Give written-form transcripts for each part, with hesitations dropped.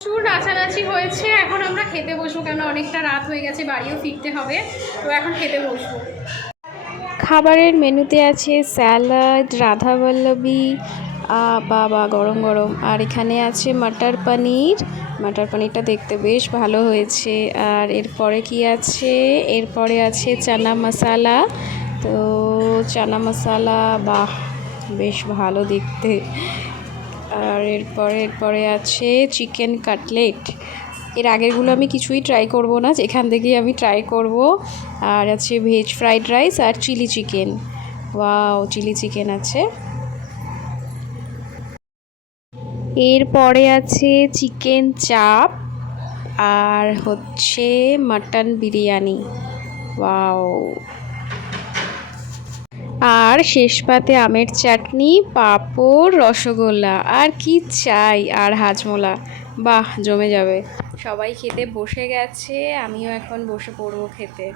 প্রচুর নাচানাচি হয়েছে। এখন আমরা খেতে বসবো, কেন অনেকটা রাত হয়ে গেছে, বাড়িও ফিরতে হবে। তো এখন খেতে বসবো। খাবারের মেনুতে আছে স্যালাড, রাধাবল্লভী, বাবা গরম গরম, আর এখানে আছে মটর পনির। মটর পনিরটা দেখতে বেশ ভালো হয়েছে। আর এরপরে কি আছে, এরপরে আছে চানা মশালা। তো চানা মশালা বাহ বেশ ভালো দেখতে। আর এরপরে আছে চিকেন কাটলেট। এর আগেরগুলো আমি কিছুই ট্রাই করব না, যেখান থেকেই আমি ট্রাই করব। আর আছে ভেজ ফ্রাইড রাইস আর chilli chicken. Wow, chilli chicken আছে। এরপরে আছে চিকেন চাপ আর হচ্ছে মাটন বিরিয়ানি। ওয়াও। আর শেষ পাতে আমের চাটনি, পাঁপড়, রসগোল্লা, আর কি চাই, আর হাজমোলা। বাহ, জমে যাবে। সবাই খেতে বসে গেছে, আমিও এখন বসে পড়বো খেতে।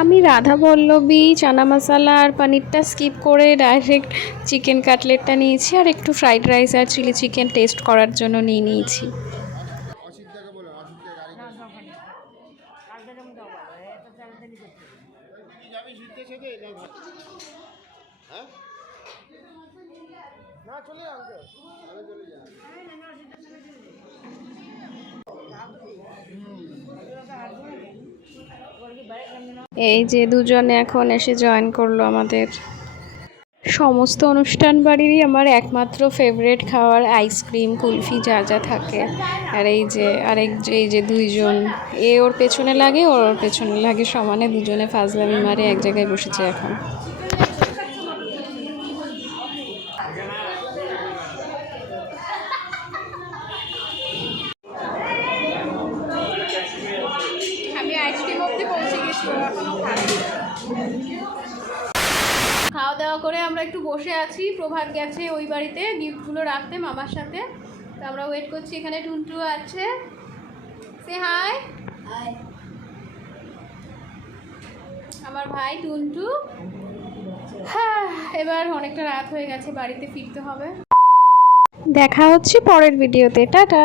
আমি রাধাবল্লভী, চানা মশালা আর পনিরটা স্কিপ করে ডাইরেক্ট চিকেন কাটলেটটা নিয়েছি, আর একটু ফ্রাইড রাইস আর চিলি চিকেন টেস্ট করার জন্য নিয়েছি। এই যে দুজনে এখন এসে জয়েন করলো আমাদের। সমস্ত অনুষ্ঠান বাড়িরই আমার একমাত্র ফেভারিট খাবার আইসক্রিম, কুলফি, যা যা থাকে। আর এই যে দুইজন, এ ওর পেছনে লাগে, ওর পেছনে লাগে, সমানে দুজনে ফাজলামি মারে এক জায়গায় বসেছে এখন। আমি আইসক্রিম অবধি পৌঁছে গেছি, এখনো খাইনি। খাওয়া দাওয়া করে আমরা একটু বসে আছি। প্রভাত গেছে ওই বাড়িতে গিফটগুলো রাখতে মামার সাথে। তো আমরা ওয়েট করছি, এখানে টুনটু আছে। সে হাই। আমার ভাই টুনটু। হ্যাঁ, এবার অনেকটা রাত হয়ে গেছে, বাড়িতে ফিরতে হবে। দেখা হচ্ছে পরের ভিডিওতে। টাটা।